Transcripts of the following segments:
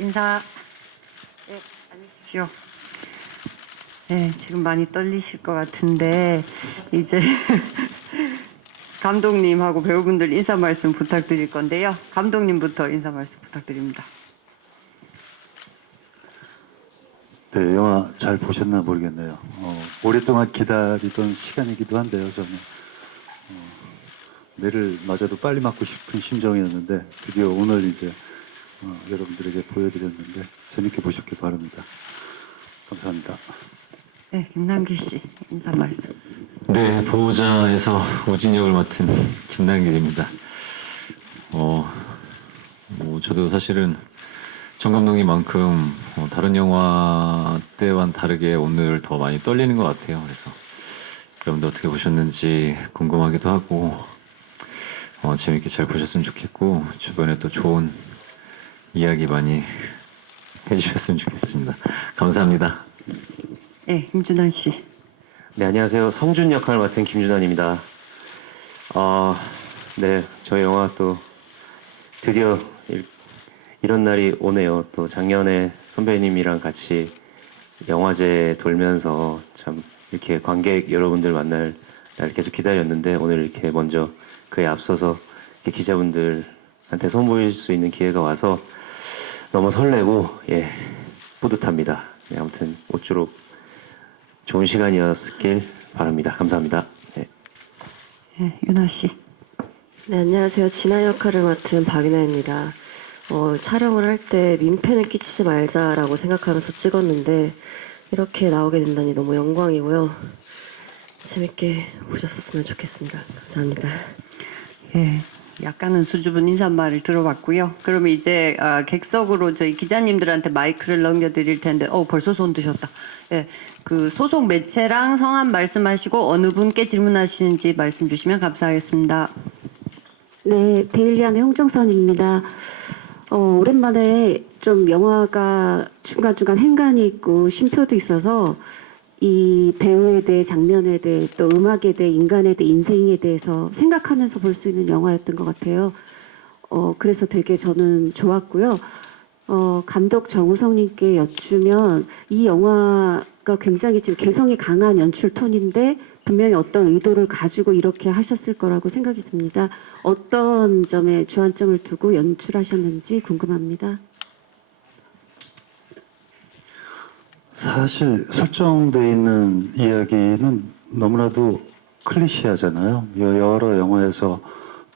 인사. 네, 앉으십시오. 네, 지금 많이 떨리실 것 같은데 이제 감독님하고 배우분들 인사 말씀 부탁드릴 건데요. 감독님부터 인사 말씀 부탁드립니다. 네, 영화 잘 보셨나 모르겠네요. 오랫동안 기다리던 시간이기도 한데요. 저는 뇌를 맞아도 빨리 맞고 싶은 심정이었는데 드디어 오늘 이제 여러분들에게 보여드렸는데 재밌게 보셨길 바랍니다. 감사합니다. 네, 김남길 씨 인사 말씀. 네, 보호자에서 우진 역을 맡은 김남길입니다. 저도 사실은 정 감독님만큼 다른 영화 때와는 다르게 오늘 더 많이 떨리는 것 같아요. 그래서 여러분들 어떻게 보셨는지 궁금하기도 하고 재밌게 잘 보셨으면 좋겠고 주변에 또 좋은 이야기 많이 해주셨으면 좋겠습니다. 감사합니다. 네, 김준환 씨. 네, 안녕하세요. 성준 역할을 맡은 김준환입니다. 네, 저희 영화 또 드디어 이런 날이 오네요. 또 작년에 선배님이랑 같이 영화제 돌면서 참 이렇게 관객 여러분들 만날 날 계속 기다렸는데 오늘 이렇게 먼저 그에 앞서서 이렇게 기자분들한테 선보일 수 있는 기회가 와서 너무 설레고 뿌듯합니다. 네, 아무튼 모쪼록 좋은 시간이었길 바랍니다. 감사합니다. 네. 네, 윤아 씨. 네, 안녕하세요. 진아 역할을 맡은 박윤아입니다. 촬영을 할 때 민폐는 끼치지 말자라고 생각하면서 찍었는데 이렇게 나오게 된다니 너무 영광이고요. 재밌게 보셨으면 좋겠습니다. 감사합니다. 예, 약간은 수줍은 인사말을 들어봤고요. 그러면 이제 객석으로 저희 기자님들한테 마이크를 넘겨드릴 텐데, 벌써 손 드셨다. 예, 그 소속 매체랑 성함 말씀하시고 어느 분께 질문하시는지 말씀 주시면 감사하겠습니다. 네, 데일리안의 홍정선입니다. 오랜만에 좀 영화가 중간중간 행간이 있고 쉼표도 있어서 이 배우에 대해, 장면에 대해, 또 음악에 대해, 인간에 대해, 인생에 대해서 생각하면서 볼 수 있는 영화였던 것 같아요. 그래서 되게 저는 좋았고요. 감독 정우성님께 여쭈면 이 영화가 굉장히 지금 개성이 강한 연출 톤인데 분명히 어떤 의도를 가지고 이렇게 하셨을 거라고 생각이 듭니다. 어떤 점에 주안점을 두고 연출하셨는지 궁금합니다. 사실 설정되어 있는 이야기는 너무나도 클리셰하잖아요. 여러 영화에서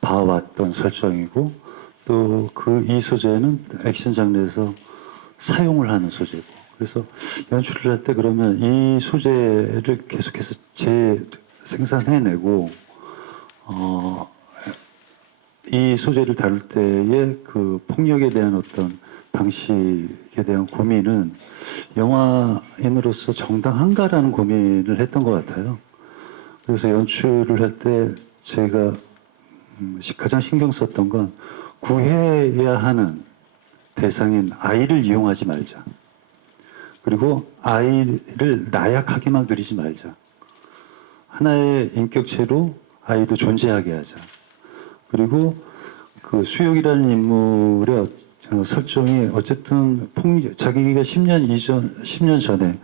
봐왔던 설정이고 또 그 이 소재는 액션 장르에서 사용을 하는 소재고 그래서 연출을 할 때 그러면 이 소재를 계속해서 재생산해내고 이 소재를 다룰 때의 그 폭력에 대한 어떤 방식에 대한 고민은 영화인으로서 정당한가라는 고민을 했던 것 같아요. 그래서 연출을 할 때 제가 가장 신경 썼던 건 구해야 하는 대상인 아이를 이용하지 말자. 그리고 아이를 나약하게만 그리지 말자. 하나의 인격체로 아이도 존재하게 하자. 그리고 그 수혁이라는 인물의 설정이 어쨌든 자기가 10년 전에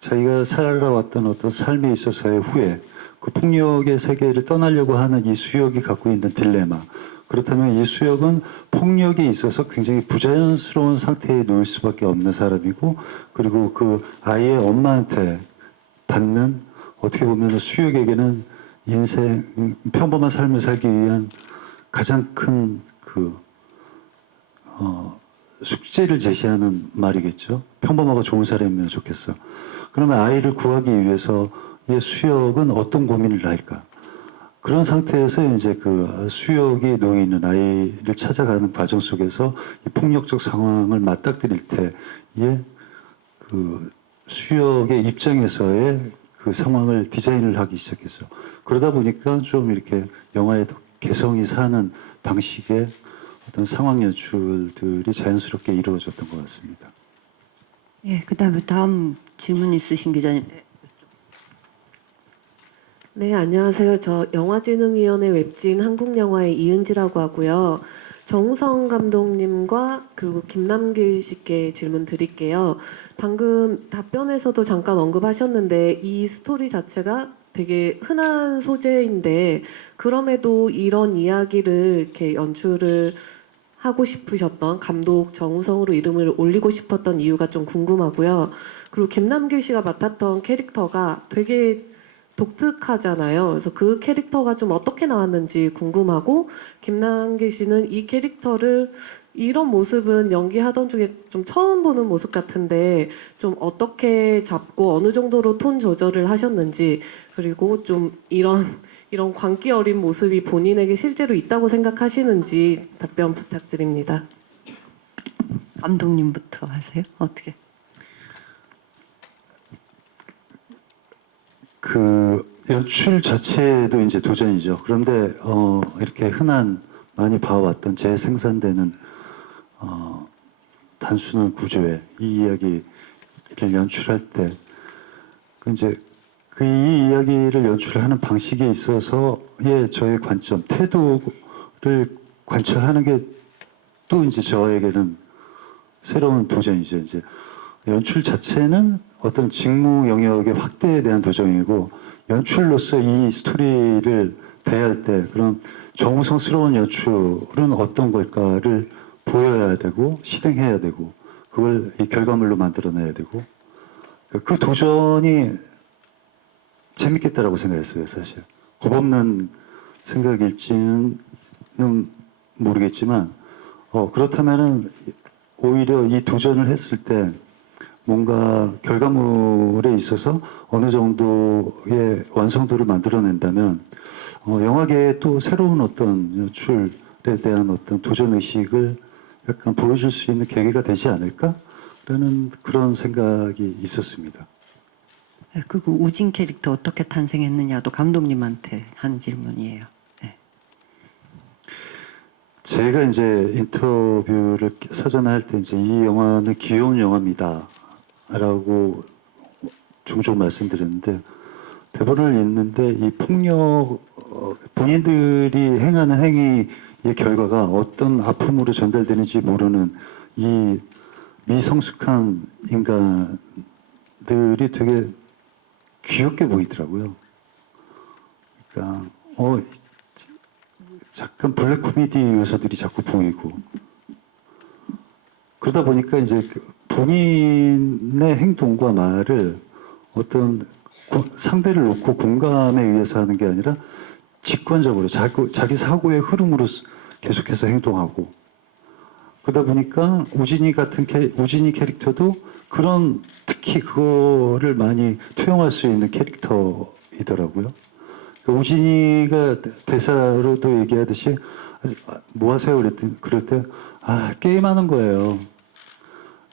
자기가 살아왔던 어떤 삶에 있어서의 후회, 그 폭력의 세계를 떠나려고 하는 이 수혁이 갖고 있는 딜레마. 그렇다면 이 수혁은 폭력에 있어서 굉장히 부자연스러운 상태에 놓일 수밖에 없는 사람이고, 그리고 그 아이의 엄마한테 받는 어떻게 보면 수혁에게는 인생, 평범한 삶을 살기 위한 가장 큰 숙제를 제시하는 말이겠죠. 평범하고 좋은 사람이면 좋겠어. 그러면 아이를 구하기 위해서의 수혁은 어떤 고민을 할까? 그런 상태에서 이제 그 수혁이 놓여 있는 아이를 찾아가는 과정 속에서 이 폭력적 상황을 맞닥뜨릴 때의 그 수혁의 입장에서의 그 상황을 디자인을 하기 시작했어요. 그러다 보니까 좀 이렇게 영화에 개성이 사는 방식의 어떤 상황 연출들이 자연스럽게 이루어졌던 것 같습니다. 예, 그다음에 다음 질문 있으신 기자님. 네, 안녕하세요. 저 영화진흥위원회 웹진 한국영화의 이은지라고 하고요. 정우성 감독님과 그리고 김남길 씨께 질문 드릴게요. 방금 답변에서도 잠깐 언급하셨는데 이 스토리 자체가 되게 흔한 소재인데 그럼에도 이런 이야기를 이렇게 연출을 하고 싶으셨던 감독 정우성으로 이름을 올리고 싶었던 이유가 좀 궁금하고요. 그리고 김남길 씨가 맡았던 캐릭터가 되게 독특하잖아요. 그래서 그 캐릭터가 좀 어떻게 나왔는지 궁금하고 김남길 씨는 이 캐릭터를 이런 모습은 연기하던 중에 좀 처음 보는 모습 같은데 좀 어떻게 잡고 어느 정도로 톤 조절을 하셨는지 그리고 좀 이런 광기 어린 모습이 본인에게 실제로 있다고 생각하시는지 답변 부탁드립니다. 감독님부터 하세요. 어떻게? 그 연출 자체도 이제 도전이죠. 그런데 이렇게 흔한 많이 봐왔던 재생산되는 단순한 구조의 이 이야기를 연출할 때 이제 그 이 이야기를 연출하는 방식에 있어서의 저의 관점, 태도를 관찰하는 게 또 이제 저에게는 새로운 도전이죠. 이제 연출 자체는 어떤 직무 영역의 확대에 대한 도전이고 연출로서 이 스토리를 대할 때 그런 정우성스러운 연출은 어떤 걸까를 보여야 되고 실행해야 되고 그걸 이 결과물로 만들어내야 되고 그 도전이 재밌겠다라고 생각했어요. 사실 겁없는 생각일지는 모르겠지만 그렇다면은 오히려 이 도전을 했을 때 뭔가 결과물에 있어서 어느 정도의 완성도를 만들어낸다면 영화계에 또 새로운 어떤 연출에 대한 어떤 도전 의식을 약간 보여줄 수 있는 계기가 되지 않을까라는 그런 생각이 있었습니다. 네, 그리고 우진 캐릭터 어떻게 탄생했느냐도 감독님한테 한 질문이에요. 네. 제가 이제 인터뷰를 사전에 할 때 이제 이 영화는 귀여운 영화입니다라고 종종 말씀드렸는데 대본을 읽는데 이 폭력 본인들이 행하는 행위의 결과가 어떤 아픔으로 전달되는지 모르는 이 미성숙한 인간들이 되게 귀엽게 보이더라고요. 그러니까 약간 블랙 코미디 요소들이 자꾸 보이고 그러다 보니까 이제 본인의 행동과 말을 어떤 상대를 놓고 공감에 의해서 하는 게 아니라 직관적으로 자기 사고의 흐름으로 계속해서 행동하고 그러다 보니까 우진이 캐릭터도 그런 특히 그거를 많이 투영할 수 있는 캐릭터이더라고요. 우진이가 대사로도 얘기하듯이 뭐 하세요? 그럴 때 게임하는 거예요.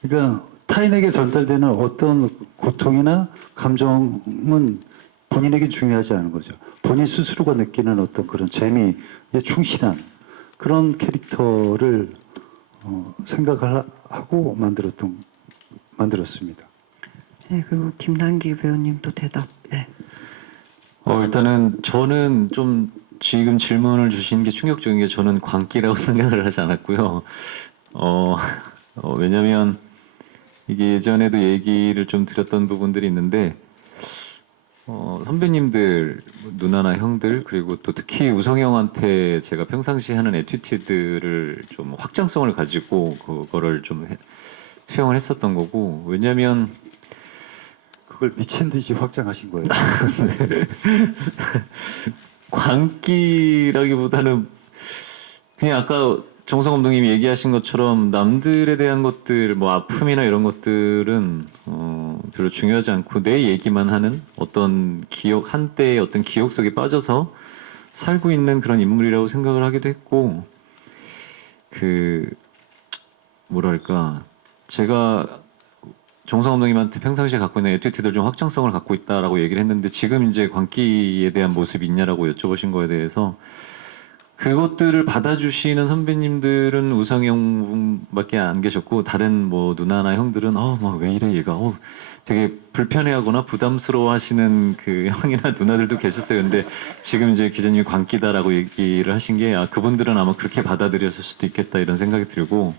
그러니까 타인에게 전달되는 어떤 고통이나 감정은 본인에게 중요하지 않은 거죠. 본인 스스로가 느끼는 어떤 그런 재미에 충실한 그런 캐릭터를 생각을 하고 만들었습니다. 네, 그리고 김남길 배우님도 대답. 네. 일단은 저는 좀 지금 질문을 주신 게 충격적인 게 저는 광기라고 생각을 하지 않았고요. 왜냐면 이게 예전에도 얘기를 좀 드렸던 부분들이 있는데 선배님들, 누나나 형들 그리고 또 특히 우성이 형한테 제가 평상시 하는 애티튜드를 좀 확장성을 가지고 그거를 좀 투영을 했었던 거고 왜냐면 그걸 미친 듯이 확장하신 거예요. 광기라기보다는 그냥 아까 정우성 감독님이 얘기하신 것처럼 남들에 대한 것들 뭐 아픔이나 이런 것들은 별로 중요하지 않고 내 얘기만 하는 어떤 기억 한때의 어떤 기억 속에 빠져서 살고 있는 그런 인물이라고 생각을 하기도 했고 뭐랄까 제가 정우성 감독님한테 평상시에 갖고 있는 애티튜드를 좀 확장성을 갖고 있다라고 얘기를 했는데 지금 이제 광기에 대한 모습이 있냐라고 여쭤보신 거에 대해서 그것들을 받아주시는 선배님들은 우성이 형밖에 안 계셨고 다른 뭐 누나나 형들은 막 왜 이래 얘가 되게 불편해하거나 부담스러워하시는 그 형이나 누나들도 계셨어요. 근데 지금 이제 기자님이 광기다라고 얘기를 하신 게 그분들은 아마 그렇게 받아들였을 수도 있겠다 이런 생각이 들고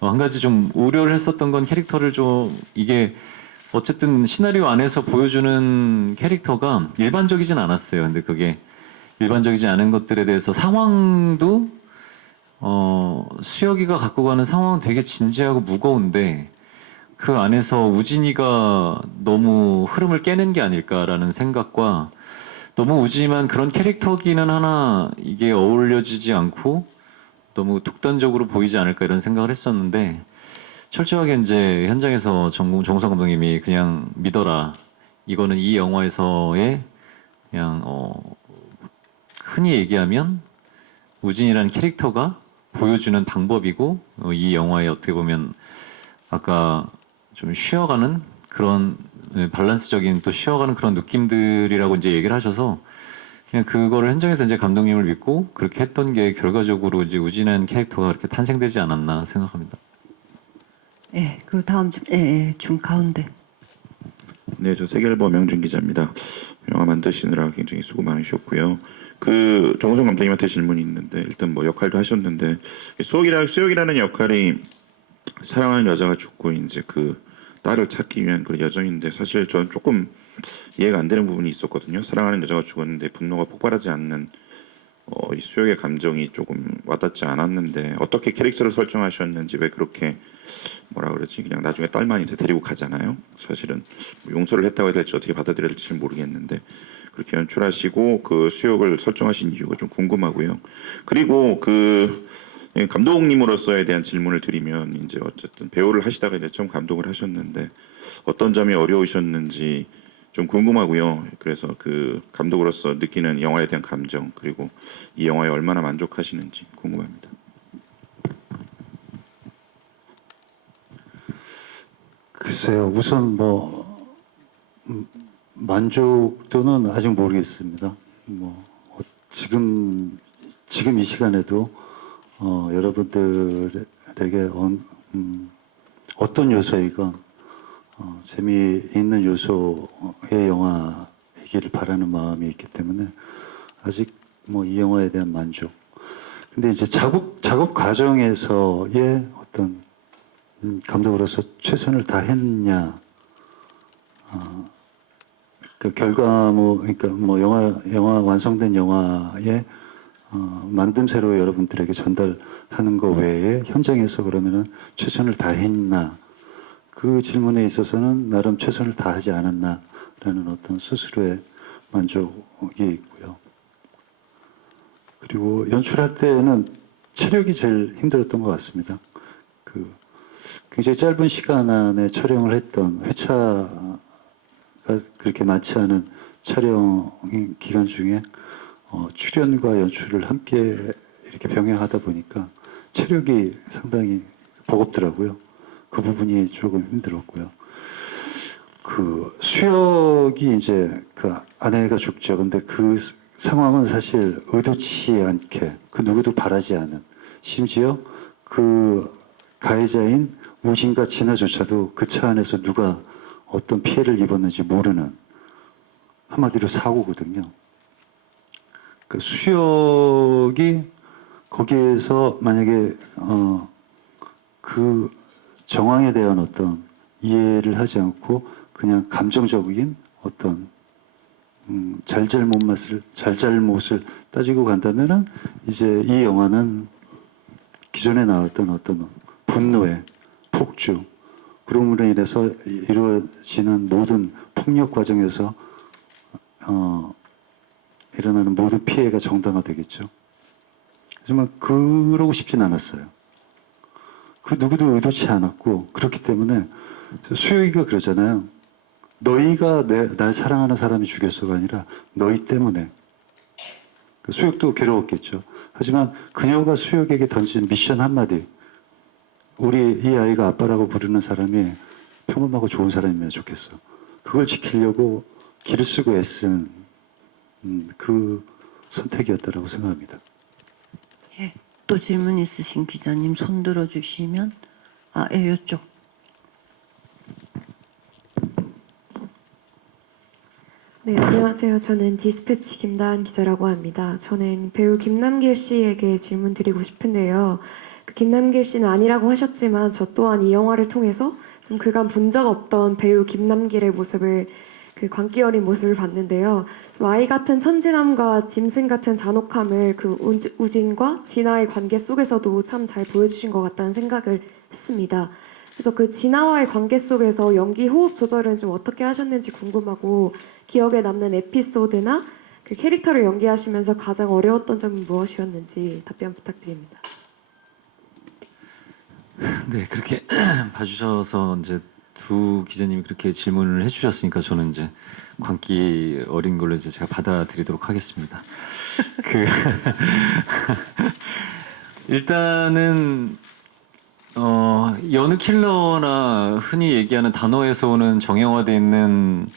한 가지 좀 우려를 했었던 건 캐릭터를 좀 이게 어쨌든 시나리오 안에서 보여주는 캐릭터가 일반적이진 않았어요. 근데 그게 일반적이지 않은 것들에 대해서 상황도 수혁이가 갖고 가는 상황은 되게 진지하고 무거운데 그 안에서 우진이가 너무 흐름을 깨는 게 아닐까라는 생각과 너무 우진이만 그런 캐릭터기는 하나 이게 어울려지지 않고 너무 독단적으로 보이지 않을까 이런 생각을 했었는데 철저하게 이제 현장에서 정우성 감독님이 그냥 믿어라. 이거는 이 영화에서의 그냥 흔히 얘기하면 우진이라는 캐릭터가 보여주는 방법이고 이 영화에 어떻게 보면 아까 좀 쉬어가는 그런 밸런스적인 또 쉬어가는 그런 느낌들이라고 이제 얘기를 하셔서 그냥 그거를 현장에서 이제 감독님을 믿고 그렇게 했던 게 결과적으로 이제 우진이라는 캐릭터가 그렇게 탄생되지 않았나 생각합니다. 예, 그 다음 중 가운데. 네, 저 세계일보 명준 기자입니다. 영화 만드시느라 굉장히 수고 많으셨고요. 그 정우성 감독님한테 질문이 있는데 일단 뭐 역할도 하셨는데 수혁이라는 역할이 사랑하는 여자가 죽고 이제 그 딸을 찾기 위한 그런 여정인데 사실 저는 조금 이해가 안 되는 부분이 있었거든요. 사랑하는 여자가 죽었는데 분노가 폭발하지 않는 이 수혁의 감정이 조금 와닿지 않았는데 어떻게 캐릭터를 설정하셨는지 왜 그렇게 뭐라 그러지 그냥 나중에 딸만 이제 데리고 가잖아요. 사실은 뭐 용서를 했다고 해야 될지 어떻게 받아들여야 될지 모르겠는데 그렇게 연출하시고 그 수혁을 설정하신 이유가 좀 궁금하고요. 그리고 그 감독님으로서에 대한 질문을 드리면 이제 어쨌든 배우를 하시다가 이제 처음 감독을 하셨는데 어떤 점이 어려우셨는지 좀 궁금하고요. 그래서 그 감독으로서 느끼는 영화에 대한 감정 그리고 이 영화에 얼마나 만족하시는지 궁금합니다. 글쎄요. 우선 만족도는 아직 모르겠습니다. 지금 이 시간에도 여러분들에게 어떤 요소이건 재미있는 요소의 영화이기를 바라는 마음이 있기 때문에 아직 이 영화에 대한 만족. 근데 이제 작업 과정에서의 어떤 감독으로서 최선을 다했냐. 그 결과물, 그러니까 영화 완성된 영화의 만듦새로 여러분들에게 전달하는 거 외에 현장에서 그러면은 최선을 다했나. 그 질문에 있어서는 나름 최선을 다하지 않았나라는 어떤 스스로의 만족이 있고요. 그리고 연출할 때는 체력이 제일 힘들었던 것 같습니다. 그 굉장히 짧은 시간 안에 촬영을 했던 회차가 그렇게 많지 않은 촬영 기간 중에 출연과 연출을 함께 이렇게 병행하다 보니까 체력이 상당히 버겁더라고요. 그 부분이 조금 힘들었고요. 그 수혁이 이제 그 아내가 죽죠. 근데 그 상황은 사실 의도치 않게 그 누구도 바라지 않은 심지어 그 가해자인 우진과 진아조차도 그 차 안에서 누가 어떤 피해를 입었는지 모르는 한마디로 사고거든요. 그 수혁이 거기에서 만약에 그 정황에 대한 어떤 이해를 하지 않고 그냥 감정적인 어떤 잘잘못을 따지고 간다면은 이제 이 영화는 기존에 나왔던 어떤 분노의 폭주 그럼으로 인해서 이루어지는 모든 폭력 과정에서 일어나는 모든 피해가 정당화되겠죠. 하지만 그러고 싶진 않았어요. 그 누구도 의도치 않았고 그렇기 때문에 수혁이가 그러잖아요. 너희가 날 사랑하는 사람이 죽였어가 아니라 너희 때문에. 수혁도 괴로웠겠죠. 하지만 그녀가 수혁에게 던진 미션 한마디. 우리 이 아이가 아빠라고 부르는 사람이 평범하고 좋은 사람이면 좋겠어. 그걸 지키려고 길을 쓰고 애쓴 그 선택이었다라고 생각합니다. 또 질문 있으신 기자님 손 들어주시면 예, 이쪽. 네, 안녕하세요. 저는 디스패치 김다한 기자라고 합니다. 저는 배우 김남길 씨에게 질문 드리고 싶은데요. 그 김남길 씨는 아니라고 하셨지만 저 또한 이 영화를 통해서 좀 그간 본 적 없던 배우 김남길의 모습을 그 광기 어린 모습을 봤는데요. 좀 아이 같은 천진함과 짐승 같은 잔혹함을 그 우진과 진아의 관계 속에서도 참 잘 보여주신 것 같다는 생각을 했습니다. 그래서 그 진아와의 관계 속에서 연기 호흡 조절은 좀 어떻게 하셨는지 궁금하고 기억에 남는 에피소드나 그 캐릭터를 연기하시면서 가장 어려웠던 점은 무엇이었는지 답변 부탁드립니다. 네, 그렇게 봐주셔서 이제 두 기자님이 그렇게 질문을 해주셨으니까 저는 이제 광기 어린 걸로 이제 제가 받아들이도록 하겠습니다. 그 일단은 여느 킬러나 흔히 얘기하는 단어에서 오는 정형화돼 있는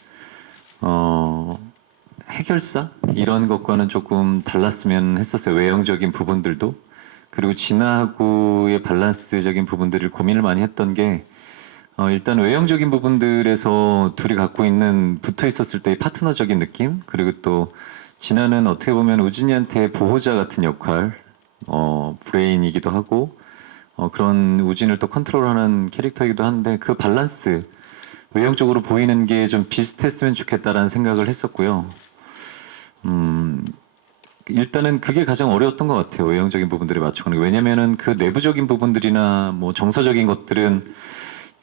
해결사 이런 것과는 조금 달랐으면 했었어요. 외형적인 부분들도. 그리고 진아하고의 밸런스적인 부분들을 고민을 많이 했던 게 일단 외형적인 부분들에서 둘이 갖고 있는 붙어 있었을 때의 파트너적인 느낌, 그리고 또 진아는 어떻게 보면 우진이한테 보호자 같은 역할, 브레인이기도 하고 그런 우진을 또 컨트롤하는 캐릭터이기도 한데 그 밸런스 외형적으로 보이는 게 좀 비슷했으면 좋겠다라는 생각을 했었고요. 일단은 그게 가장 어려웠던 것 같아요. 외형적인 부분들에 맞춰가는 게. 왜냐면은 그 내부적인 부분들이나 뭐 정서적인 것들은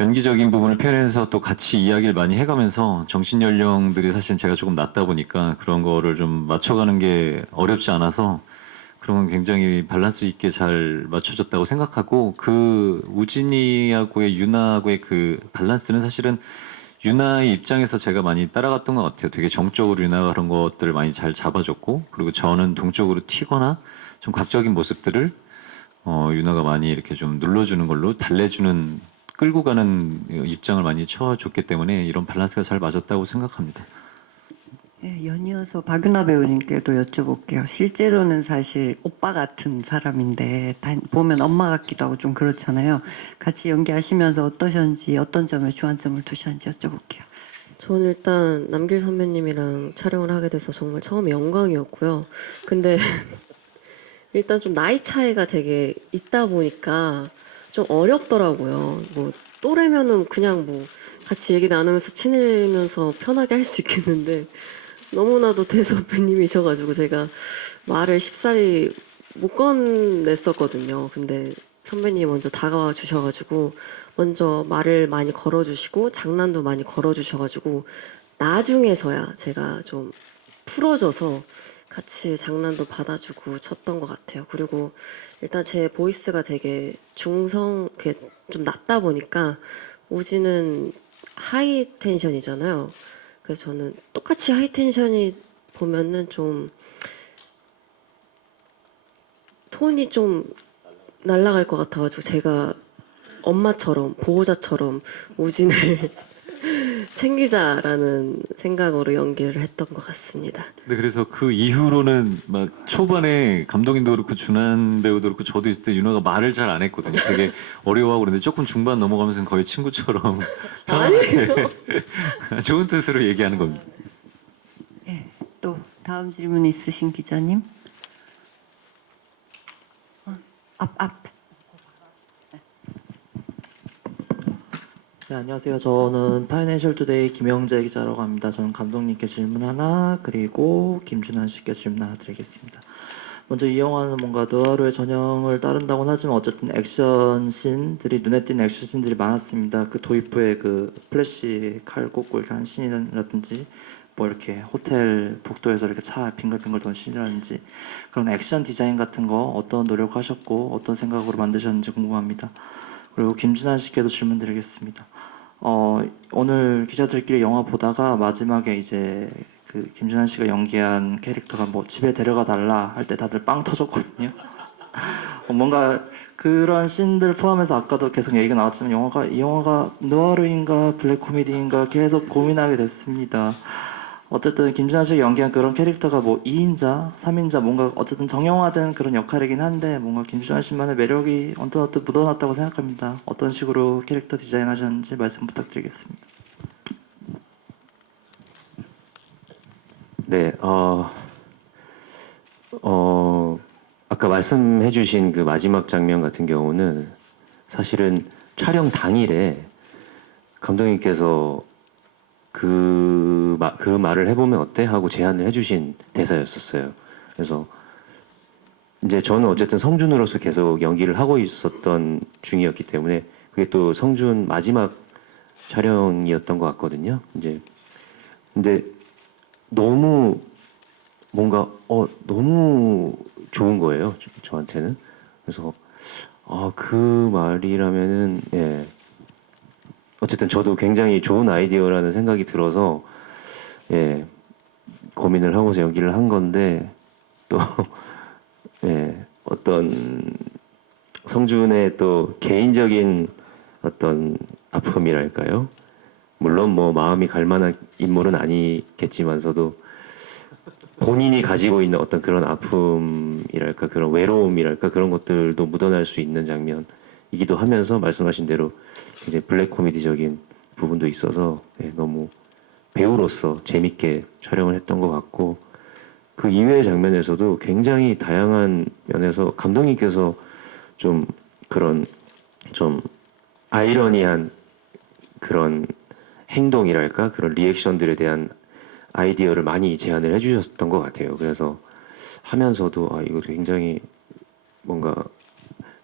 연기적인 부분을 표현해서 또 같이 이야기를 많이 해가면서 정신 연령들이 사실 제가 조금 낮다 보니까 그런 거를 좀 맞춰가는 게 어렵지 않아서 그런 건 굉장히 밸런스 있게 잘 맞춰졌다고 생각하고 그 우진이하고의 유나하고의 그 밸런스는 사실은 유나의 입장에서 제가 많이 따라갔던 것 같아요. 되게 정적으로 유나가 그런 것들을 많이 잘 잡아줬고 그리고 저는 동적으로 튀거나 좀 각적인 모습들을 유나가 많이 이렇게 좀 눌러주는 걸로 달래주는 끌고 가는 입장을 많이 쳐줬기 때문에 이런 밸런스가 잘 맞았다고 생각합니다. 예, 연이어서 박윤아 배우님께도 여쭤볼게요. 실제로는 사실 오빠 같은 사람인데 보면 엄마 같기도 하고 좀 그렇잖아요. 같이 연기하시면서 어떠셨는지 어떤 점에 주안점을 두셨는지 여쭤볼게요. 저는 일단 남길 선배님이랑 촬영을 하게 돼서 정말 처음에 영광이었고요. 근데 일단 좀 나이 차이가 되게 있다 보니까 좀 어렵더라고요. 뭐 또래면은 그냥 뭐 같이 얘기 나누면서 친해지면서 편하게 할 수 있겠는데 너무나도 대선배님이셔가지고 제가 말을 쉽사리 못 건넸었거든요. 근데 선배님이 먼저 다가와 주셔가지고 먼저 말을 많이 걸어주시고 장난도 많이 걸어주셔가지고 나중에서야 제가 좀 풀어져서 같이 장난도 받아주고 쳤던 것 같아요. 그리고 일단 제 보이스가 되게 좀 낮다 보니까 우지는 하이 텐션이잖아요. 그래서 저는 똑같이 하이 텐션이 보면은 좀 톤이 좀 날아갈 것 같아가지고 제가 엄마처럼 보호자처럼 우진을 챙기자라는 생각으로 연기를 했던 것 같습니다. 네, 그래서 그 이후로는 막 초반에 감독님도 그렇고 준한 배우도 그렇고 저도 있을 때 윤호가 말을 잘 안 했거든요. 되게 어려워하고 그런데 조금 중반 넘어가면서는 거의 친구처럼 편하게 좋은 뜻으로 얘기하는 겁니다. 예, 또 다음 질문 있으신 기자님. 앞. 네, 안녕하세요. 저는 파이낸셜 투데이 김영재 기자라고 합니다. 저는 감독님께 질문 하나 그리고 김준환 씨께 질문 하나 드리겠습니다. 먼저 이 영화는 뭔가 느와르의 전형을 따른다고는 하지만 어쨌든 눈에 띄는 액션 씬들이 많았습니다. 그 도입부의 그 플래시 칼 꽂고 이렇게 한 씬이라든지 뭐 이렇게 호텔 복도에서 이렇게 차 빙글빙글 도는 씬이라든지 그런 액션 디자인 같은 거 어떤 노력하셨고 어떤 생각으로 만드셨는지 궁금합니다. 그리고 김준환 씨께도 질문 드리겠습니다. 오늘 기자들끼리 영화 보다가 마지막에 이제 그 김준환 씨가 연기한 캐릭터가 뭐 집에 데려가 달라 할 때 다들 빵 터졌거든요. 뭔가 그런 씬들 포함해서 아까도 계속 얘기가 나왔지만 이 영화가 느와르인가 블랙 코미디인가 계속 고민하게 됐습니다. 어쨌든 김준하 씨가 연기한 그런 캐릭터가 뭐 2인자, 3인자 뭔가 어쨌든 정형화된 그런 역할이긴 한데 뭔가 김준하 씨만의 매력이 언뜻 묻어났다고 생각합니다. 어떤 식으로 캐릭터 디자인하셨는지 말씀 부탁드리겠습니다. 네, 아까 말씀해주신 그 마지막 장면 같은 경우는 사실은 촬영 당일에 감독님께서 그 말을 해보면 어때? 하고 제안을 해주신 대사였었어요. 그래서 이제 저는 어쨌든 성준으로서 계속 연기를 하고 있었던 중이었기 때문에 그게 또 성준 마지막 촬영이었던 것 같거든요. 이제 근데 너무 뭔가 너무 좋은 거예요. 저한테는. 그래서 그 말이라면은 예. 어쨌든 저도 굉장히 좋은 아이디어라는 생각이 들어서 예. 고민을 하고서 연기를 한 건데 또 예. 어떤 성준의 또 개인적인 어떤 아픔이랄까요? 물론 뭐 마음이 갈 만한 인물은 아니겠지만서도 본인이 가지고 있는 어떤 그런 아픔이랄까 그런 외로움이랄까 그런 것들도 묻어날 수 있는 장면이기도 하면서 말씀하신 대로 이제 블랙 코미디적인 부분도 있어서 예, 너무 배우로서 재밌게 촬영을 했던 것 같고 그 이외의 장면에서도 굉장히 다양한 면에서 감독님께서 좀 그런 좀 아이러니한 그런 행동이랄까 그런 리액션들에 대한 아이디어를 많이 제안을 해주셨던 것 같아요. 그래서 하면서도 이거 굉장히 뭔가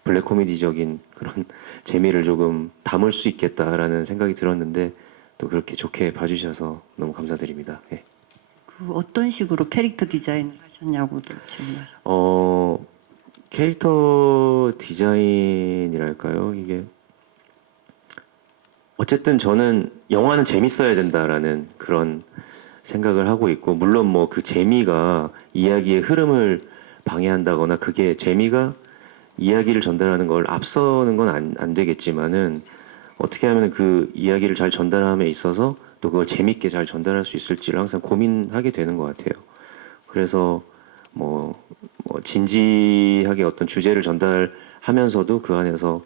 블랙 코미디적인 그런 재미를 조금 담을 수 있겠다라는 생각이 들었는데 또 그렇게 좋게 봐주셔서 너무 감사드립니다. 예. 그 어떤 식으로 캐릭터 디자인을 하셨냐고도 질문하셨어요. 캐릭터 디자인이랄까요? 이게 어쨌든 저는 영화는 재밌어야 된다라는 그런 생각을 하고 있고 물론 뭐 그 재미가 이야기의 흐름을 방해한다거나 그게 재미가 이야기를 전달하는 걸 앞서는 건 안 되겠지만은 어떻게 하면 그 이야기를 잘 전달함에 있어서 또 그걸 재밌게 잘 전달할 수 있을지를 항상 고민하게 되는 것 같아요. 그래서 뭐 진지하게 어떤 주제를 전달하면서도 그 안에서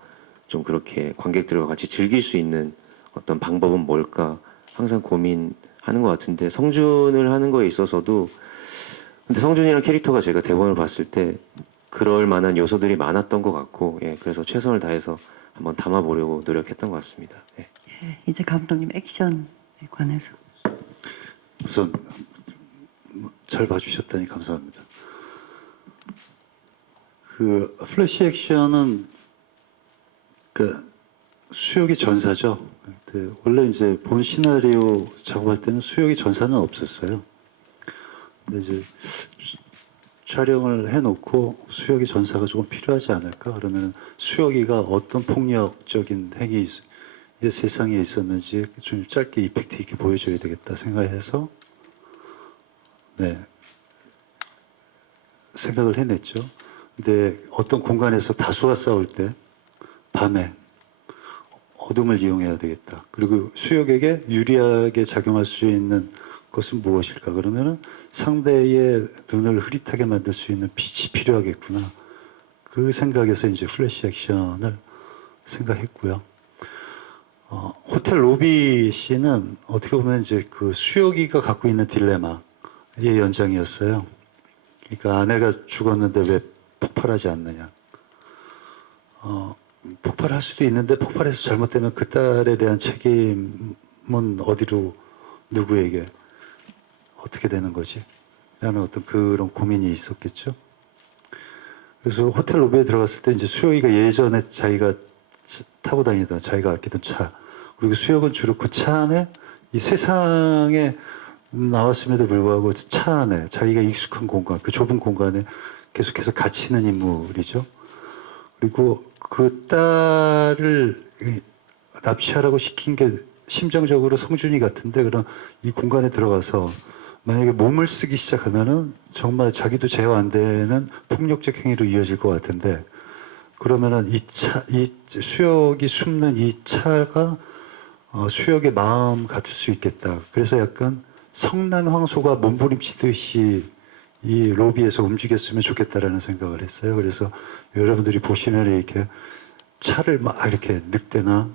좀 그렇게 관객들과 같이 즐길 수 있는 어떤 방법은 뭘까 항상 고민하는 것 같은데 성준을 하는 거에 있어서도 근데 성준이라는 캐릭터가 제가 대본을 봤을 때 그럴 만한 요소들이 많았던 것 같고 예, 그래서 최선을 다해서 한번 담아보려고 노력했던 것 같습니다. 예. 이제 감독님 액션에 관해서. 우선 잘 봐주셨다니 감사합니다. 그 플래시 액션은 그 수역이 전사죠. 근데 원래 이제 본 시나리오 작업할 때는 수역이 전사는 없었어요. 근데 이제 촬영을 해놓고 수역이 전사가 조금 필요하지 않을까? 그러면 수역이가 어떤 폭력적인 행위 세상에 있었는지 좀 짧게 이펙트 있게 보여줘야 되겠다 생각해서 네 생각을 해냈죠. 근데 어떤 공간에서 다수와 싸울 때 밤에 어둠을 이용해야 되겠다. 그리고 수역에게 유리하게 작용할 수 있는 것은 무엇일까? 그러면은 상대의 눈을 흐릿하게 만들 수 있는 빛이 필요하겠구나. 그 생각에서 이제 플래시 액션을 생각했고요. 호텔 로비 씬은 어떻게 보면 이제 그 수역이가 갖고 있는 딜레마의 연장이었어요. 그러니까 아내가 죽었는데 왜 폭발하지 않느냐. 폭발할 수도 있는데 폭발해서 잘못되면 그 딸에 대한 책임은 어디로 누구에게 어떻게 되는 거지? 라는 어떤 그런 고민이 있었겠죠. 그래서 호텔 로비에 들어갔을 때 이제 수혁이가 예전에 자기가 타고 다니던 자기가 아끼던 차 그리고 수혁은 주로 그 차 안에 이 세상에 나왔음에도 불구하고 차 안에 자기가 익숙한 공간 그 좁은 공간에 계속해서 갇히는 인물이죠. 그리고 그 딸을 납치하라고 시킨 게 심정적으로 성준이 같은데 그럼 이 공간에 들어가서 만약에 몸을 쓰기 시작하면은 정말 자기도 제어 안 되는 폭력적 행위로 이어질 것 같은데 그러면은 이 수역이 숨는 이 차가 수역의 마음 같을 수 있겠다. 그래서 약간 성난 황소가 몸부림치듯이 이 로비에서 움직였으면 좋겠다라는 생각을 했어요. 그래서 여러분들이 보시면 이렇게 차를 막 이렇게 늑대나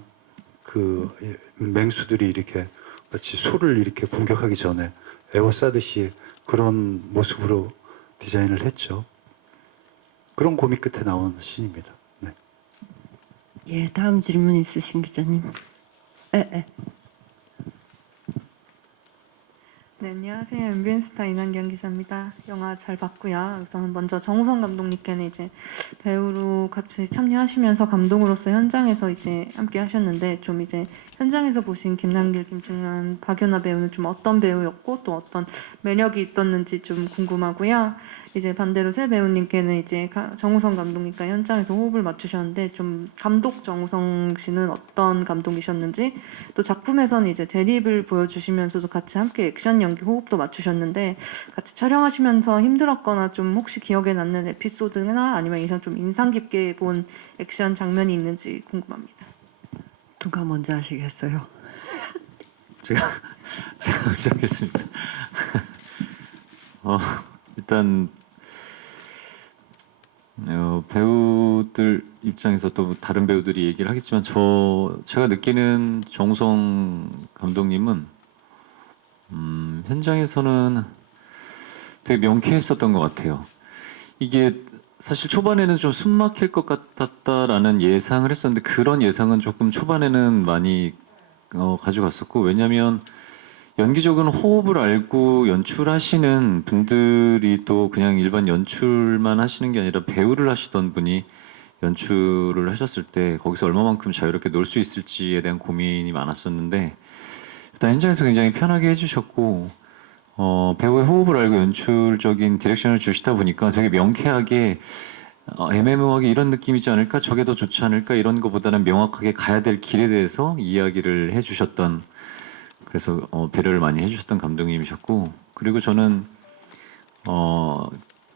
그 맹수들이 이렇게 마치 소를 이렇게 공격하기 전에 에워싸듯이 그런 모습으로 디자인을 했죠. 그런 고민 끝에 나온 신입니다. 네. 예, 다음 질문 있으신 기자님. 예. 네, 안녕하세요. MBN스타 이난경 기자입니다. 영화 잘 봤고요. 우선 먼저 정우성 감독님께는 이제 배우로 같이 참여하시면서 감독으로서 현장에서 이제 함께 하셨는데 좀 이제 현장에서 보신 김남길, 김중현, 박연아 배우는 좀 어떤 배우였고 또 어떤 매력이 있었는지 좀 궁금하고요. 이제 반대로 새 배우님께는 이제 정우성 감독님과 현장에서 호흡을 맞추셨는데 좀 감독 정우성 씨는 어떤 감독이셨는지 또 작품에서는 이제 대립을 보여주시면서도 같이 함께 액션 연기 호흡도 맞추셨는데 같이 촬영하시면서 힘들었거나 좀 혹시 기억에 남는 에피소드나 아니면 이상 좀 인상 깊게 본 액션 장면이 있는지 궁금합니다. 누가 먼저 하시겠어요? 제가 시작했습니다. 일단 배우들 입장에서 또 다른 배우들이 얘기를 하겠지만 제가 느끼는 정우성 감독님은 현장에서는 되게 명쾌했었던 것 같아요. 이게 사실 초반에는 좀 숨막힐 것 같았다라는 예상을 했었는데 그런 예상은 조금 초반에는 많이 가져갔었고 왜냐하면 연기적으로 호흡을 알고 연출하시는 분들이 또 그냥 일반 연출만 하시는 게 아니라 배우를 하시던 분이 연출을 하셨을 때 거기서 얼마만큼 자유롭게 놀 수 있을지에 대한 고민이 많았었는데 일단 현장에서 굉장히 편하게 해주셨고 배우의 호흡을 알고 연출적인 디렉션을 주시다 보니까 되게 명쾌하게 애매모호하게 이런 느낌이지 않을까 저게 더 좋지 않을까 이런 것보다는 명확하게 가야 될 길에 대해서 이야기를 해주셨던 그래서 배려를 많이 해주셨던 감독님이셨고 그리고 저는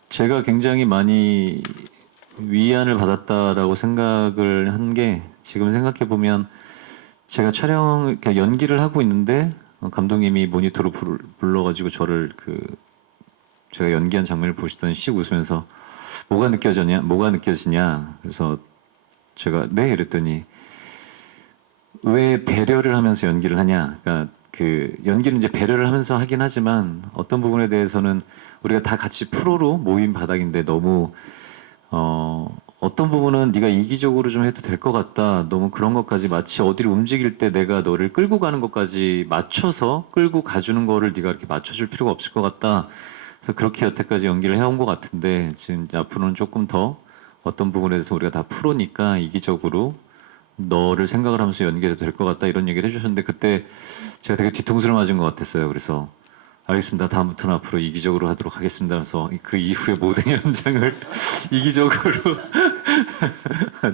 제가 굉장히 많이 위안을 받았다라고 생각을 한 게 지금 생각해 보면 제가 연기를 하고 있는데 감독님이 모니터로 불러가지고 저를 제가 연기한 장면을 보시더니 씩 웃으면서 뭐가 느껴지냐 그래서 제가 네 이랬더니 왜 배려를 하면서 연기를 하냐 그러니까 연기는 이제 배려를 하면서 하긴 하지만 어떤 부분에 대해서는 우리가 다 같이 프로로 모인 바닥인데 너무 어떤 부분은 네가 이기적으로 좀 해도 될 것 같다. 너무 그런 것까지 마치 어디를 움직일 때 내가 너를 끌고 가는 것까지 맞춰서 끌고 가주는 거를 네가 이렇게 맞춰줄 필요가 없을 것 같다. 그래서 그렇게 여태까지 연기를 해온 것 같은데 지금 앞으로는 조금 더 어떤 부분에 대해서 우리가 다 프로니까 이기적으로 너를 생각을 하면서 연기해도 될 것 같다 이런 얘기를 해주셨는데 그때 제가 되게 뒤통수를 맞은 것 같았어요. 그래서 알겠습니다. 다음부터는 앞으로 이기적으로 하도록 하겠습니다. 그래서 그 이후에 모든 현장을 이기적으로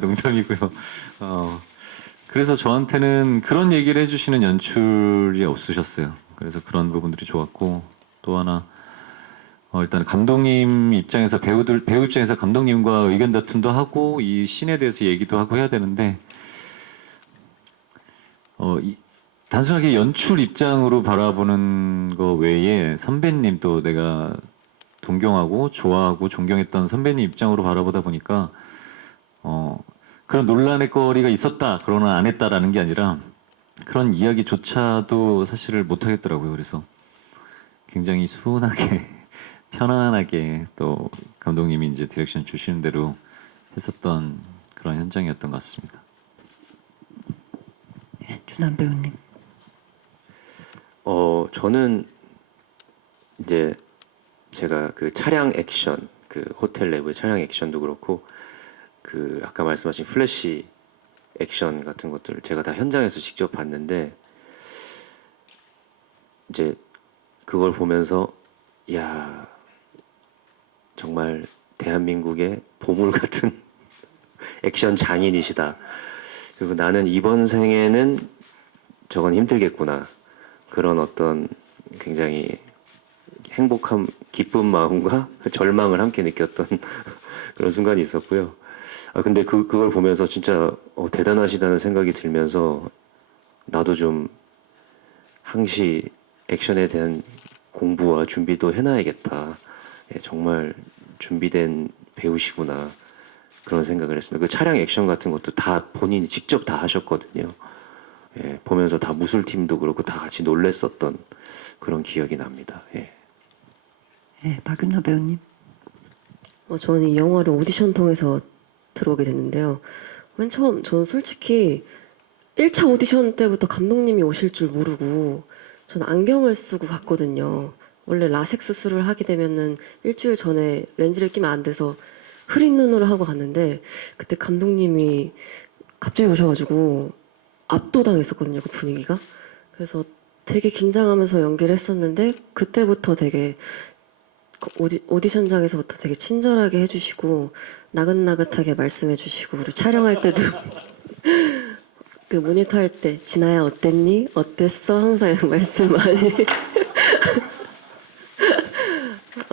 농담이고요. 그래서 저한테는 그런 얘기를 해주시는 연출이 없으셨어요. 그래서 그런 부분들이 좋았고 또 하나 일단 감독님 입장에서 배우 입장에서 감독님과 의견 다툼도 하고 이 씬에 대해서 얘기도 하고 해야 되는데 단순하게 연출 입장으로 바라보는 거 외에 선배님도 내가 동경하고 좋아하고 존경했던 선배님 입장으로 바라보다 보니까 그런 논란의 거리가 있었다 그러나 안 했다라는 게 아니라 그런 이야기조차도 사실을 못 하겠더라고요. 그래서 굉장히 순하게 편안하게 또 감독님이 이제 디렉션 주시는 대로 했었던 그런 현장이었던 것 같습니다. 준한 배우님. 저는 이제 제가 그 차량 액션, 그 호텔 내부의 차량 액션도 그렇고 그 아까 말씀하신 플래시 액션 같은 것들을 제가 다 현장에서 직접 봤는데 이제 그걸 보면서 야 정말 대한민국의 보물 같은 액션 장인이시다. 그리고 나는 이번 생에는 저건 힘들겠구나. 그런 어떤 굉장히 행복한 기쁜 마음과 절망을 함께 느꼈던 그런 순간이 있었고요. 근데 그걸 보면서 진짜 대단하시다는 생각이 들면서 나도 좀 항시 액션에 대한 공부와 준비도 해놔야겠다. 예, 정말 준비된 배우시구나 그런 생각을 했습니다. 그 차량 액션 같은 것도 다 본인이 직접 다 하셨거든요. 예, 보면서 다 무술팀도 그렇고 다 같이 놀랬었던 그런 기억이 납니다. 예. 네, 박윤아 배우님. 저는 이 영화를 오디션 통해서 들어오게 됐는데요. 맨 처음 저는 솔직히 1차 오디션 때부터 감독님이 오실 줄 모르고 저는 안경을 쓰고 갔거든요. 원래 라섹 수술을 하게 되면은 일주일 전에 렌즈를 끼면 안 돼서 흐린 눈으로 하고 갔는데 그때 감독님이 갑자기 오셔가지고 압도당했었거든요, 그 분위기가. 그래서 되게 긴장하면서 연기를 했었는데 그때부터 되게 오디션장에서부터 되게 친절하게 해주시고 나긋나긋하게 말씀해주시고 그리고 촬영할 때도 그 모니터 할 때 진아야 어땠니? 어땠어? 항상 말씀 많이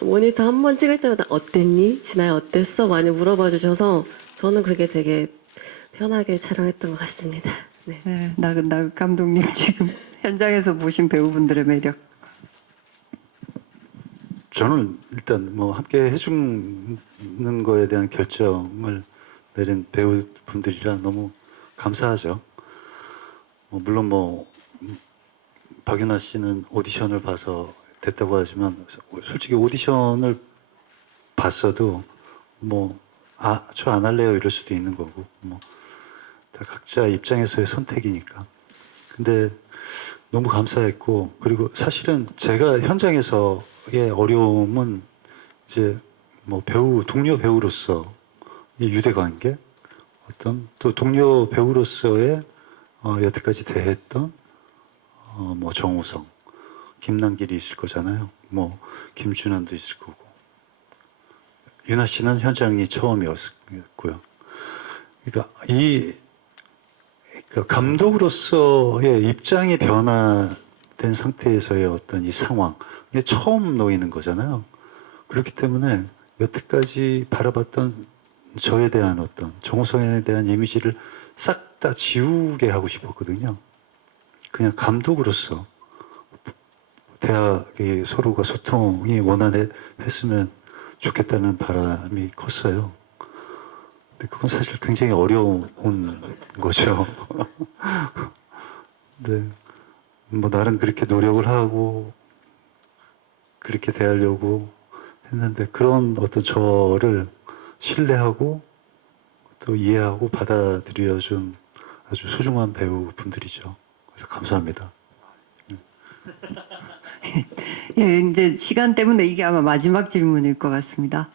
모니터 한 번 찍을 때마다 어땠니? 진아야 어땠어? 많이 물어봐 주셔서 저는 그게 되게 편하게 촬영했던 것 같습니다. 네. 네, 나긋나긋 감독님 지금 현장에서 보신 배우분들의 매력. 저는 일단 뭐 함께 해주는 거에 대한 결정을 내린 배우분들이라 너무 감사하죠. 물론 박윤아 씨는 오디션을 봐서 됐다고 하지만 솔직히 오디션을 봤어도 저 안 할래요 이럴 수도 있는 거고 다 각자 입장에서의 선택이니까. 근데 너무 감사했고 그리고 사실은 제가 현장에서의 어려움은 이제 동료 배우로서의 유대 관계, 어떤 또 동료 배우로서의 여태까지 대했던 정우성, 김남길이 있을 거잖아요. 김준환도 있을 거고. 윤아 씨는 현장이 처음이었고요. 그러니까 감독으로서의 입장이 변화된 상태에서의 어떤 이 상황, 이게 처음 놓이는 거잖아요. 그렇기 때문에 여태까지 바라봤던 저에 대한 어떤 정우성에 대한 이미지를 싹 다 지우게 하고 싶었거든요. 그냥 감독으로서 대학이 서로가 소통이 원활했으면 좋겠다는 바람이 컸어요. 근데 그건 사실 굉장히 어려운 거죠. 근데 나름 그렇게 노력을 하고 그렇게 대하려고 했는데 그런 어떤 저를 신뢰하고 또 이해하고 받아들여준 아주 소중한 배우분들이죠. 그래서 감사합니다. 예, 이제 시간 때문에 이게 아마 마지막 질문일 것 같습니다.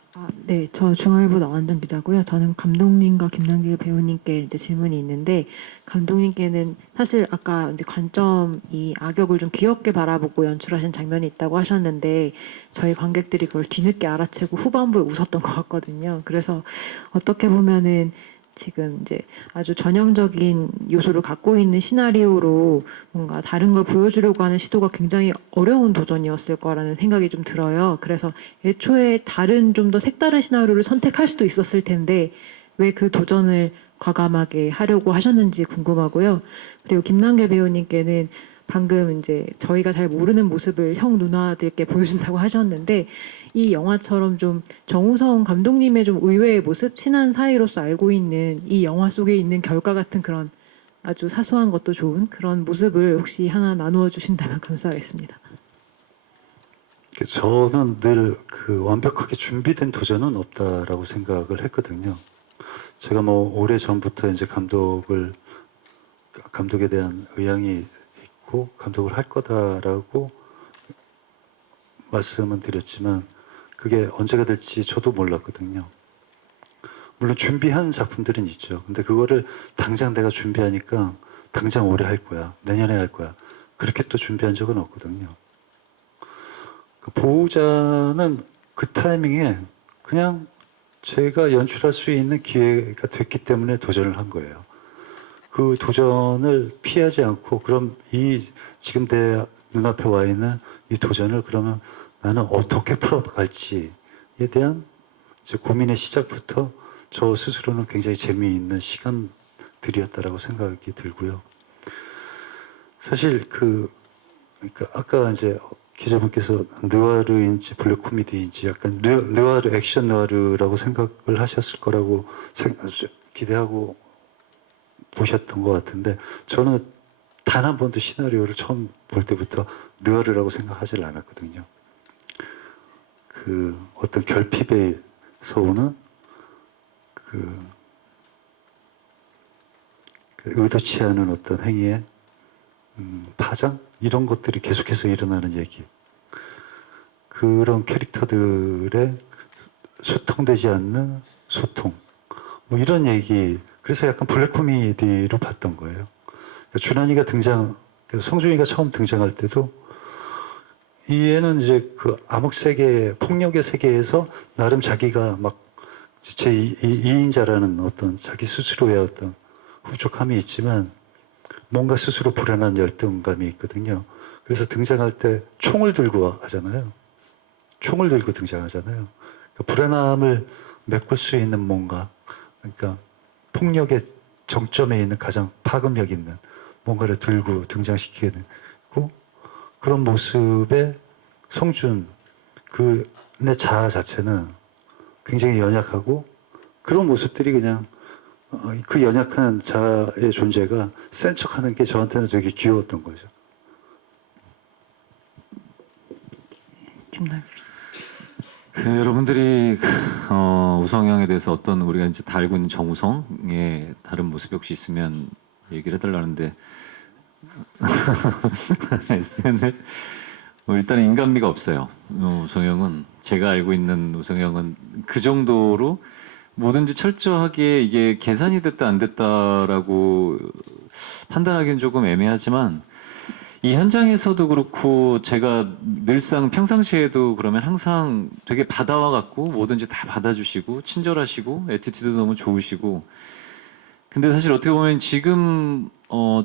네, 저 중앙일보 나완정 기자고요. 저는 감독님과 김남길 배우님께 이제 질문이 있는데, 감독님께는 사실 아까 이제 관점이 악역을 좀 귀엽게 바라보고 연출하신 장면이 있다고 하셨는데, 저희 관객들이 그걸 뒤늦게 알아채고 후반부에 웃었던 것 같거든요. 그래서 어떻게 보면은 지금 이제 아주 전형적인 요소를 갖고 있는 시나리오로 뭔가 다른 걸 보여주려고 하는 시도가 굉장히 어려운 도전이었을 거라는 생각이 좀 들어요. 그래서 애초에 다른 좀 더 색다른 시나리오를 선택할 수도 있었을 텐데 왜 그 도전을 과감하게 하려고 하셨는지 궁금하고요. 그리고 김남길 배우님께는 방금 이제 저희가 잘 모르는 모습을 형 누나들께 보여준다고 하셨는데 이 영화처럼 좀 정우성 감독님의 좀 의외의 모습, 친한 사이로서 알고 있는 이 영화 속에 있는 결과 같은 그런 아주 사소한 것도 좋은 그런 모습을 혹시 하나 나누어 주신다면 감사하겠습니다. 저는 늘 완벽하게 준비된 도전은 없다라고 생각을 했거든요. 제가 오래 전부터 이제 감독에 대한 의향이 있고 감독을 할 거다라고 말씀은 드렸지만 그게 언제가 될지 저도 몰랐거든요. 물론 준비한 작품들은 있죠. 근데 그거를 당장 내가 준비하니까 당장 올해 할 거야, 내년에 할 거야. 그렇게 또 준비한 적은 없거든요. 그 보호자는 그 타이밍에 그냥 제가 연출할 수 있는 기회가 됐기 때문에 도전을 한 거예요. 그 도전을 피하지 않고 그럼 지금 내 눈앞에 와 있는 이 도전을 그러면 나는 어떻게 풀어갈지에 대한 이제 고민의 시작부터 저 스스로는 굉장히 재미있는 시간들이었다라고 생각이 들고요. 사실 그러니까 아까 이제 기자분께서 느와르인지 블랙 코미디인지 약간 느와르 액션 느와르라고 생각을 하셨을 거라고 기대하고 보셨던 것 같은데 저는 단 한 번도 시나리오를 처음 볼 때부터 느와르라고 생각하지 않았거든요. 그 어떤 결핍에서 오는 그 의도치 않은 어떤 행위의 파장 이런 것들이 계속해서 일어나는 얘기. 그런 캐릭터들의 소통되지 않는 소통. 뭐 이런 얘기. 그래서 약간 블랙 코미디로 봤던 거예요. 그러니까 준환이가 성준이가 처음 등장할 때도 이 애는 이제 그 암흑 세계, 폭력의 세계에서 나름 자기가 막 제2인자라는 어떤 자기 스스로의 어떤 흡족함이 있지만 뭔가 스스로 불안한 열등감이 있거든요. 그래서 등장할 때 총을 들고 하잖아요. 총을 들고 등장하잖아요. 그러니까 불안함을 메꿀 수 있는 뭔가, 그러니까 폭력의 정점에 있는 가장 파급력 있는 뭔가를 들고 등장시키게 되고 그런 모습에 성준 그의 자아 자체는 굉장히 연약하고 그런 모습들이 그냥 그 연약한 자아의 존재가 센 척하는 게 저한테는 되게 귀여웠던 거죠. 여러분들이 우성형에 대해서 어떤 우리가 이제 다 알고 있는 정우성의 다른 모습이 혹시 있으면 얘기를 해달라는데 SNL 일단 인간미가 없어요. 우성형은 제가 알고 있는 우성형은 그 정도로 뭐든지 철저하게 이게 계산이 됐다 안 됐다라고 판단하기는 조금 애매하지만 이 현장에서도 그렇고 제가 늘상 평상시에도 그러면 항상 되게 받아와 갖고 뭐든지 다 받아주시고 친절하시고 애티튜드 너무 좋으시고 근데 사실 어떻게 보면 지금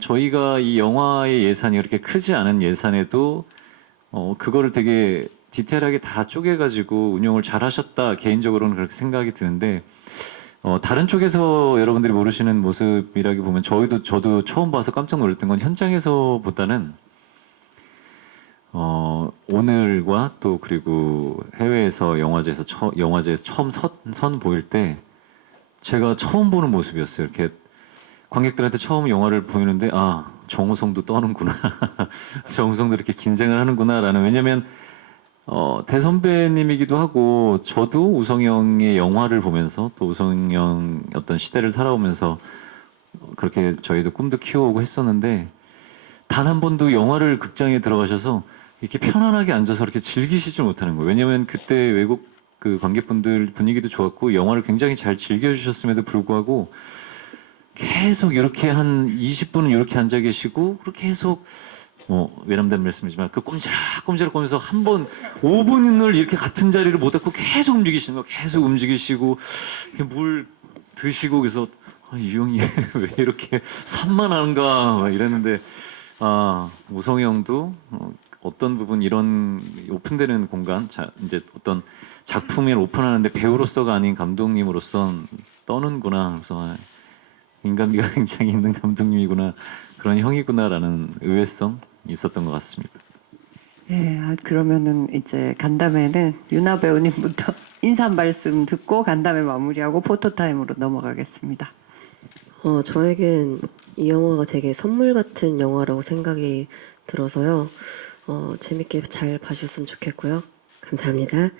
저희가 이 영화의 예산이 그렇게 크지 않은 예산에도 그거를 되게 디테일하게 다 쪼개가지고 운영을 잘 하셨다 개인적으로는 그렇게 생각이 드는데 다른 쪽에서 여러분들이 모르시는 모습이라기 보면 저도 처음 봐서 깜짝 놀랐던 건 현장에서보다는 오늘과 또 그리고 해외에서 영화제에서 처음 선 보일 때 제가 처음 보는 모습이었어요. 이렇게 관객들한테 처음 영화를 보이는데 아 정우성도 떠는구나 정우성도 이렇게 긴장을 하는구나라는 왜냐면 대선배님이기도 하고 저도 우성형의 영화를 보면서 또 우성형 어떤 시대를 살아오면서 그렇게 저희도 꿈도 키워오고 했었는데 단 한 번도 영화를 극장에 들어가셔서 이렇게 편안하게 앉아서 이렇게 즐기시지 못하는 거예요. 왜냐면 그때 외국 그 관객분들 분위기도 좋았고 영화를 굉장히 잘 즐겨주셨음에도 불구하고 계속 이렇게 한 20분은 이렇게 앉아 계시고 그렇게 계속 외람된 말씀이지만 그 꼼지락꼼지락 거면서 한 번 5분을 이렇게 같은 자리를 못 앉고 계속 움직이시는 거 계속 움직이시고 이렇게 물 드시고 그래서 이 형이 왜 이렇게 산만한가 막 이랬는데 우성형도 어떤 부분 이런 오픈되는 공간 이제 어떤 작품을 오픈하는데 배우로서가 아닌 감독님으로서 떠는구나 그래서 인간미가 굉장히 있는 감독님이구나 그런 형이구나라는 의외성 있었던 것 같습니다. 네, 그러면은 이제 간담회는 유나 배우님부터 인사 말씀 듣고 간담회 마무리하고 포토타임으로 넘어가겠습니다. 저에겐 이 영화가 되게 선물 같은 영화라고 생각이 들어서요. 재밌게 잘 봐주셨으면 좋겠고요. 감사합니다.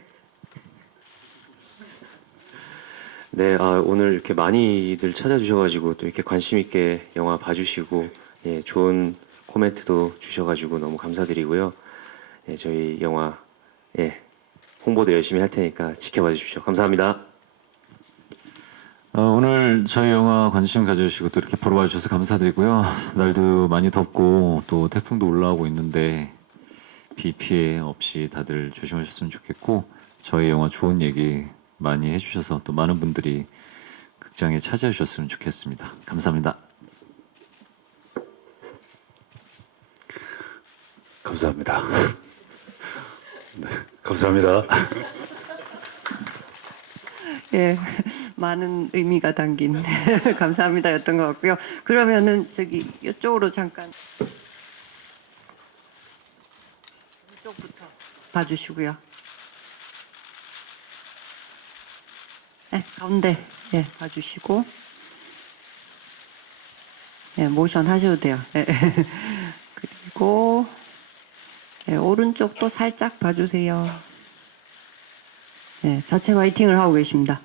네, 오늘 이렇게 많이들 찾아주셔가지고 또 이렇게 관심 있게 영화 봐주시고 예, 좋은 코멘트도 주셔가지고 너무 감사드리고요. 예, 저희 영화 홍보도 열심히 할 테니까 지켜봐 주십시오. 감사합니다. 오늘 저희 영화 관심 가져주시고 또 이렇게 보러 와주셔서 감사드리고요. 날도 많이 덥고 또 태풍도 올라오고 있는데 비 피해 없이 다들 조심하셨으면 좋겠고 저희 영화 좋은 얘기 많이 해주셔서 또 많은 분들이 극장에 찾아주셨으면 좋겠습니다. 감사합니다. 감사합니다. 네, 감사합니다. 예, 많은 의미가 담긴 감사합니다였던 것 같고요. 그러면은 저기 이쪽으로 잠깐. 왼쪽부터 봐주시고요. 네, 가운데 봐주시고 모션 하셔도 돼요. 그리고 오른쪽도 살짝 봐주세요. 자체 화이팅을 하고 계십니다.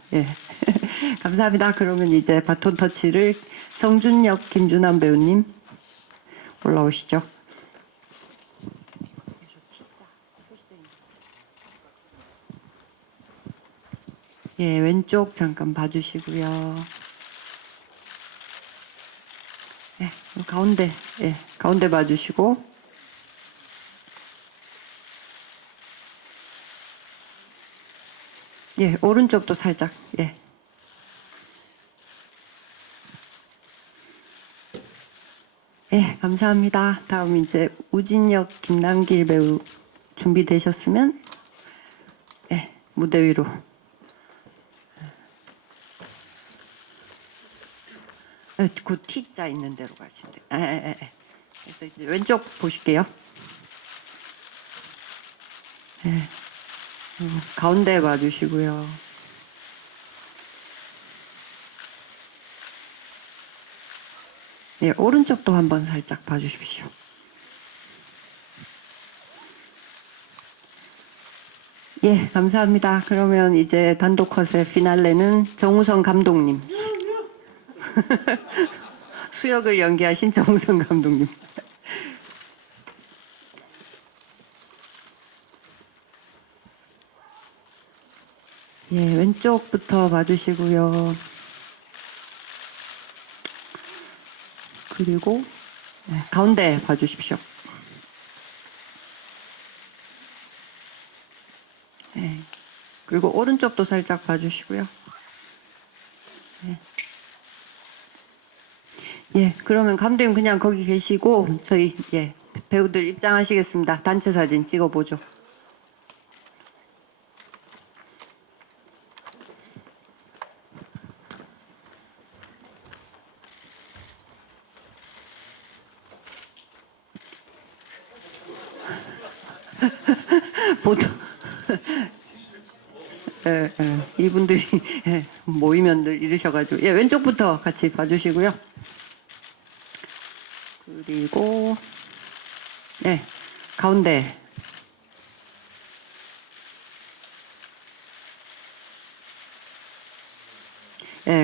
감사합니다. 그러면 이제 바톤 터치를 성준혁, 김준환 배우님 올라오시죠. 왼쪽 잠깐 봐주시고요. 가운데, 가운데 봐주시고. 오른쪽도 살짝, 감사합니다. 다음 이제 우진혁, 김남길 배우 준비되셨으면, 무대 위로. 그 T자 있는 대로 가시면 돼요. 그래서 이제 왼쪽 보실게요. 가운데 봐주시고요. 오른쪽도 한번 살짝 봐주십시오. 감사합니다. 그러면 이제 단독 컷의 피날레는 정우성 감독님. 수역을 연기하신 정우성 감독님. 왼쪽부터 봐주시고요. 그리고 가운데 봐주십시오. 그리고 오른쪽도 살짝 봐주시고요. 그러면 감독님 그냥 거기 계시고 저희 배우들 입장하시겠습니다. 단체 사진 찍어보죠. 보통 이분들이 모이면 늘 이러셔가지고 왼쪽부터 같이 봐주시고요. 그리고 가운데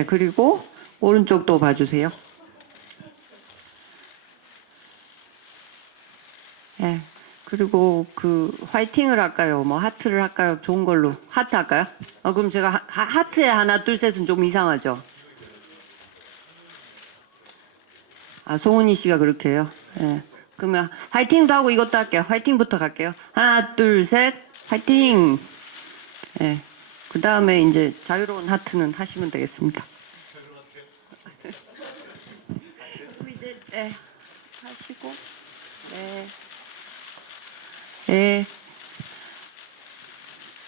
그리고 오른쪽도 봐주세요. 그리고 그 화이팅을 할까요? 뭐 하트를 할까요? 좋은 걸로 하트 할까요? 그럼 제가 하트에 하나 둘 셋은 좀 이상하죠? 송은이 씨가 그렇게 해요. 그러면 화이팅도 하고 이것도 할게요. 화이팅부터 갈게요. 하나 둘 셋 화이팅. 그 다음에 이제 자유로운 하트는 하시면 되겠습니다. 그럼 이제 하시고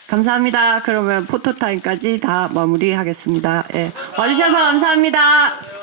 감사합니다. 그러면 포토타임까지 다 마무리하겠습니다. 와주셔서 감사합니다.